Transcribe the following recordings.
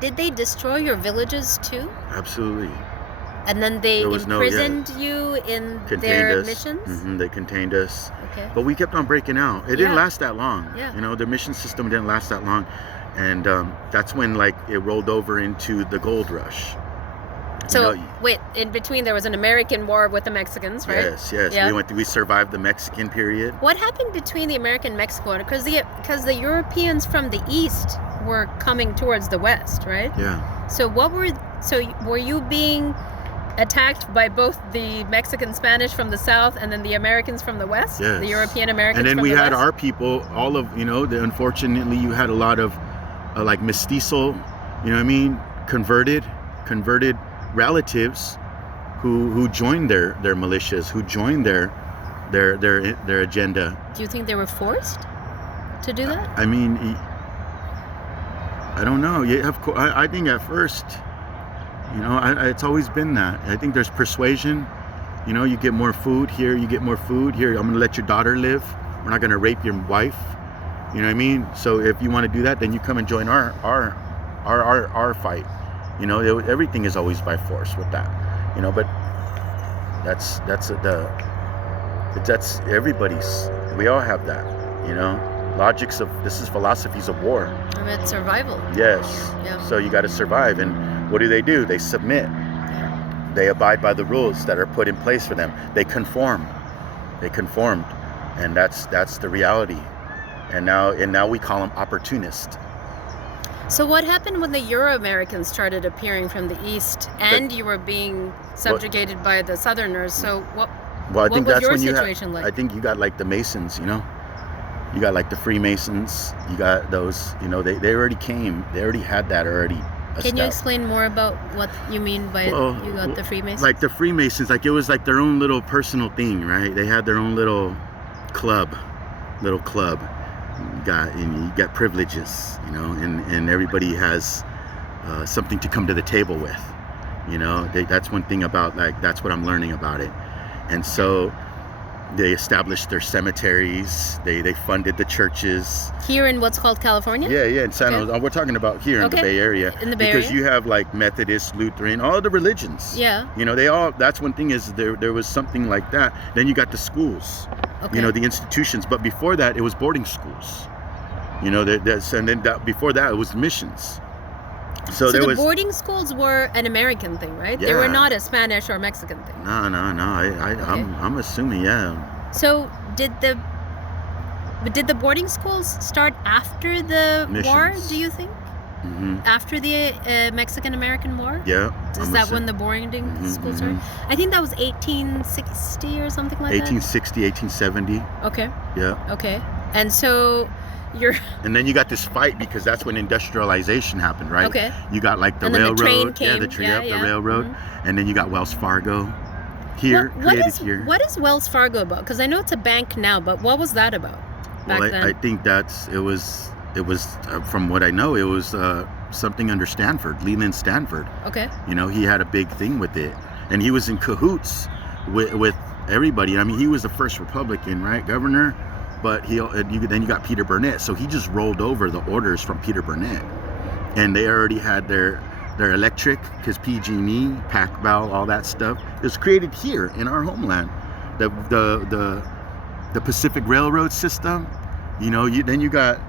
did they destroy your villages too? Absolutely. And then they There was imprisoned you in their missions? They contained us. Okay. But we kept on breaking out. It didn't Yeah. last that long. Yeah. You know, the mission system didn't last that long. And that's when, like, it rolled over into the gold rush. So, wait, in between there was an American war with the Mexicans, right? Yes, yes. Yeah. We survived the Mexican period. What happened between the American and Mexico? Because the Europeans from the east were coming towards the west, right? Yeah. So were you being attacked by both the Mexican Spanish from the south and then the Americans from the west? Yes. The European Americans from the west. And then from we the had west? our people, all of, unfortunately you had a lot of like mestizo, you know what I mean? Converted relatives who joined their militias, who joined their agenda. Do you think they were forced to do that? I mean, I don't know. Yeah, of course. I think at first, it's always been that. I think there's persuasion. You get more food here. You get more food here. I'm gonna let your daughter live. We're not gonna rape your wife. You know what I mean? So if you want to do that, then you come and join our fight. Everything is always by force with that. But that's everybody's. We all have that. This is philosophies of war. And it's survival. Yes. Yeah. So you got to survive, and what do? They submit. Yeah. They abide by the rules that are put in place for them. They conform. They conformed, and that's the reality. And now we call them opportunists. So what happened when the Euro-Americans started appearing from the east, and you were being subjugated by the Southerners? So what I think was that's your when situation like? I think you got like the Masons, You got like the Freemasons. You got those, they already came. They already had that already. Can you explain more about what you mean by you got the Freemasons? Like the Freemasons, like it was like their own little personal thing, right? They had their own little club. You got privileges, and everybody has something to come to the table with, that's one thing about, like, that's what I'm learning about it. And so they established their cemeteries, they funded the churches. Here in what's called California? Yeah, in San Jose. We're talking about here in the Bay Area. In the Bay because Area? You have like Methodist, Lutheran, all the religions. Yeah. That's one thing is there was something like that. Then you got the schools, the institutions. But before that, it was boarding schools. Before that, it was missions. So the boarding schools were an American thing, right? Yeah. They were not a Spanish or Mexican thing. No. I'm assuming, yeah. So did the boarding schools start after the war, do you think? Mm-hmm. After the Mexican-American War? Yeah. Is that when the boarding schools started? I think that was 1860 or something like 1860, 1870. Okay. Yeah. Okay. And so and then you got this fight because that's when industrialization happened, right? Okay. You got like the and then railroad. The train came. The railroad. Mm-hmm. And then you got Wells Fargo here, here. What is Wells Fargo about? Because I know it's a bank now, but what was that about back then? I think it was from what I know, it was something under Leland Stanford. Okay. He had a big thing with it, and he was in cahoots with everybody. I mean, he was the first Republican, right, governor. But then you got Peter Burnett, so he just rolled over the orders from Peter Burnett, and they already had their electric, because PG&E, PAC-Bell, all that stuff is created here in our homeland. The Pacific Railroad system, then you got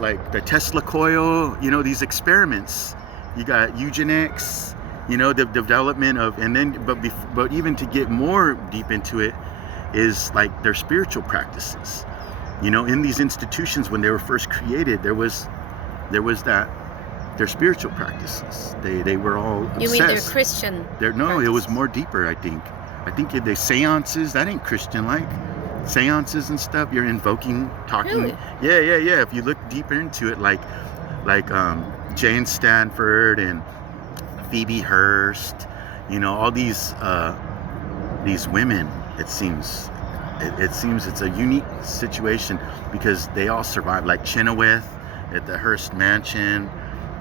like the Tesla coil, these experiments. You got eugenics, the development of, and then but even to get more deep into it is like their spiritual practices. In these institutions when they were first created, there was that their spiritual practices. They were all obsessed. You mean they're Christian? No, it was more deeper. I think the seances, that ain't Christian like. Seances and stuff. You're invoking, talking. Really? Yeah. If you look deeper into it, like Jane Stanford and Phoebe Hearst, all these women. It seems it's a unique situation because they all survived. Like Chenoweth at the Hearst Mansion.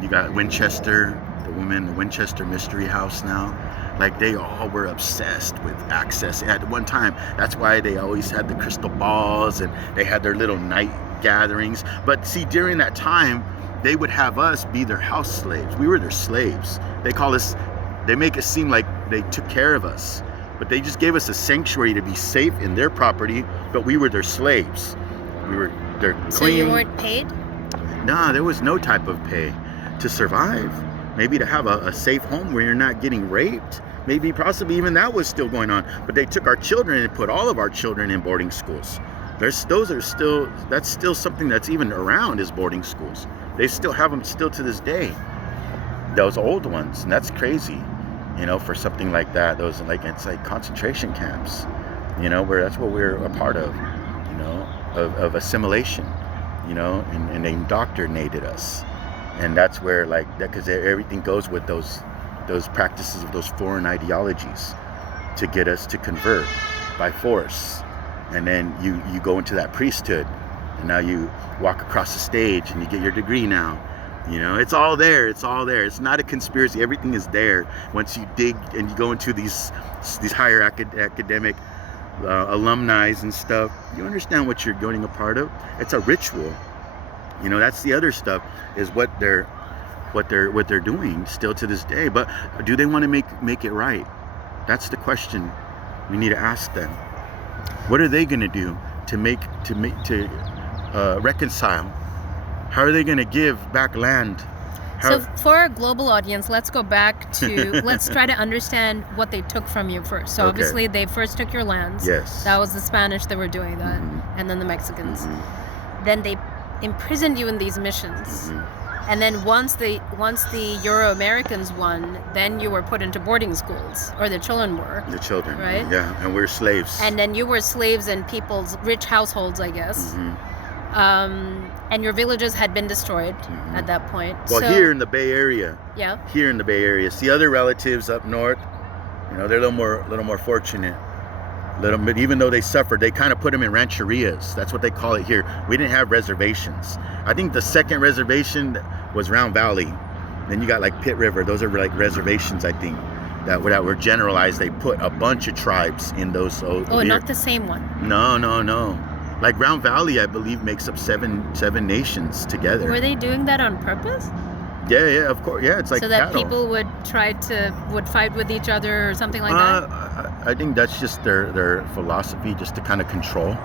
You got Winchester, the Winchester Mystery House now. Like they all were obsessed with access at one time. That's why they always had the crystal balls and they had their little night gatherings. But see, during that time, they would have us be their house slaves. We were their slaves. They make it seem like they took care of us, but they just gave us a sanctuary to be safe in their property, but we were their slaves. We were their queen. So you weren't paid? Nah, there was no type of pay to survive. Maybe to have a safe home where you're not getting raped. Maybe possibly even that was still going on. But they took our children and put all of our children in boarding schools. That's still something that's even around, is boarding schools. They still have them still to this day. Those old ones, and that's crazy, for something like that. It's like concentration camps, where that's what we're a part of, of assimilation, and they indoctrinated us. And that's where because everything goes with those practices of those foreign ideologies to get us to convert by force. And then you go into that priesthood, and now you walk across the stage and you get your degree now. It's all there. It's not a conspiracy. Everything is there. Once you dig and you go into these higher academic alumni and stuff, you understand what you're going a part of. It's a ritual. That's the other stuff, is what they're doing still to this day. But do they want to make it right? That's the question we need to ask them. What are they going to do to reconcile? How are they going to give back land? So for our global audience, let's go back to, let's try to understand what they took from you first. So obviously they first took your lands. Yes. That was the Spanish that were doing that. Mm-hmm. And then the Mexicans. Mm-hmm. Then they imprisoned you in these missions. Mm-hmm. And then once the Euro-Americans won, then you were put into boarding schools, or the children were. The children, right? Yeah, and we're slaves. And then you were slaves in people's rich households, I guess. Mm-hmm. And your villages had been destroyed at that point. Well, here in the Bay Area. Yeah. Here in the Bay Area. See, other relatives up north, they're a little more fortunate. But even though they suffered, they kind of put them in rancherias. That's what they call it here. We didn't have reservations. I think the second reservation was Round Valley. Then you got like Pitt River. Those are like reservations, I think, that were generalized. They put a bunch of tribes in those. Not the same one. No. Like Round Valley, I believe, makes up seven nations together. Were they doing that on purpose? Yeah, of course. Yeah, it's like so that cattle. People would fight with each other or something like that. I think that's just their philosophy, just to kind of control.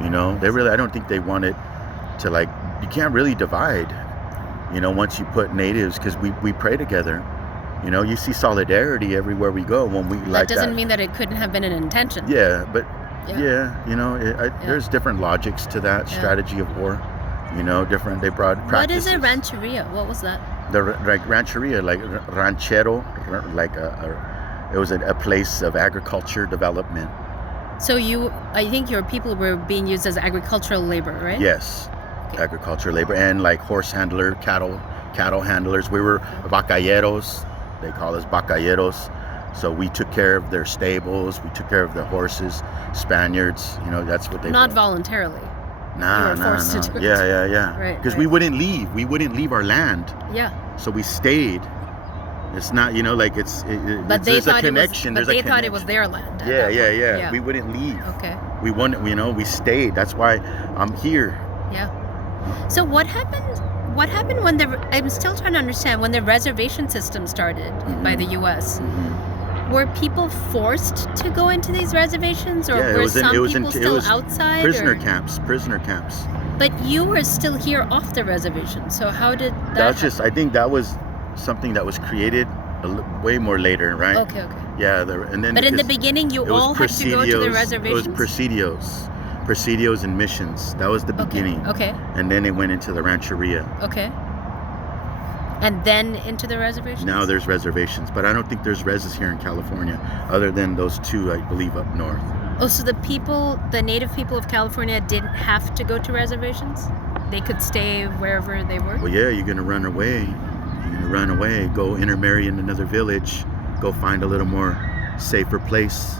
I don't think they wanted to, you can't really divide. Once you put natives, because we pray together. You see solidarity everywhere we go when we that doesn't mean that it couldn't have been an intention. Yeah, but. Yeah, there's different logics to that strategy of war. Different. They brought practices. What is a rancheria? What was that? The rancheria, like ranchero, it was a place of agriculture development. So I think your people were being used as agricultural labor, right? Yes, agricultural labor, and like horse handler, cattle handlers. We were vaqueros. They call us vaqueros. So we took care of their stables, we took care of their horses. Spaniards, that's what they Not were. Voluntarily. Nah. To do it. Yeah. Right. Because we wouldn't leave. We wouldn't leave our land. Yeah. So we stayed. It's not, there's a connection. But they thought it was their land. Yeah. We wouldn't leave. Okay. We wanted, we stayed. That's why I'm here. Yeah. So what happened? What happened when I'm still trying to understand, when the reservation system started by the U.S., were people forced to go into these reservations, or were some people still outside? Prisoner camps. But you were still here off the reservation, so how did that? That's just, I think that was something that was created way more later, right? Okay. Yeah, but in the beginning, you all had to go to the reservations. It was presidios and missions. That was the beginning. Okay. And then it went into the rancheria. Okay. And then into the reservations? Now there's reservations, but I don't think there's reses here in California, other than those two, I believe, up north. Oh, so the native people of California didn't have to go to reservations? They could stay wherever they were? Well, yeah, you're going to run away. Go intermarry in another village, go find a little more safer place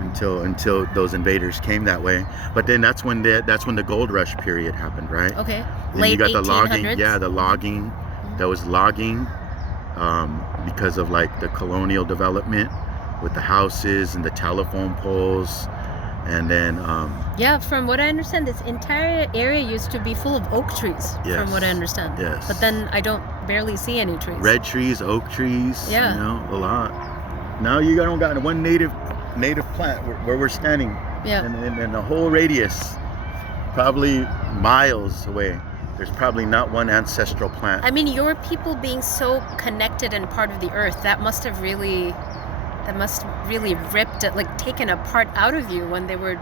until those invaders came that way. But then that's when the gold rush period happened, right? Okay. Then Late you got 1800s? the logging. Yeah, the logging. That was logging because of the colonial development with the houses and the telephone poles And then Yeah, from what I understand, this entire area used to be full of oak trees. Yes. From what I understand. Yes. But then I don't barely see any trees. red trees, oak trees, Yeah. you know, a lot. Now you don't got one native plant where we're standing. Yeah. In the whole radius, probably miles away, there's probably not one ancestral plant. I mean, your people being so connected and part of the earth, that must really ripped it, like taken a part out of you when they were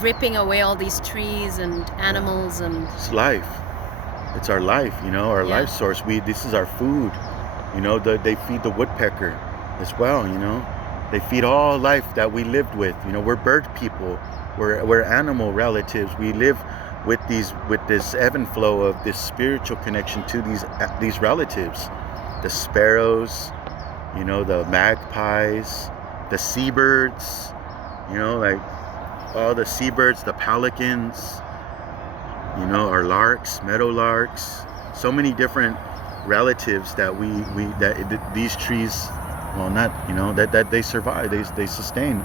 ripping away all these trees and animals and It's life. It's our life, you know, our Yeah. life source. This is our food. You know, they feed the woodpecker as well, you know. They feed all life that we lived with. You know, we're bird people. We're animal relatives. We live with this ebb and flow of this spiritual connection to these relatives. The sparrows, you know, the magpies, the seabirds, you know, like all the seabirds, the pelicans, you know, our larks, meadow larks, so many different relatives that these trees, well, not, you know, that they survive, they sustain.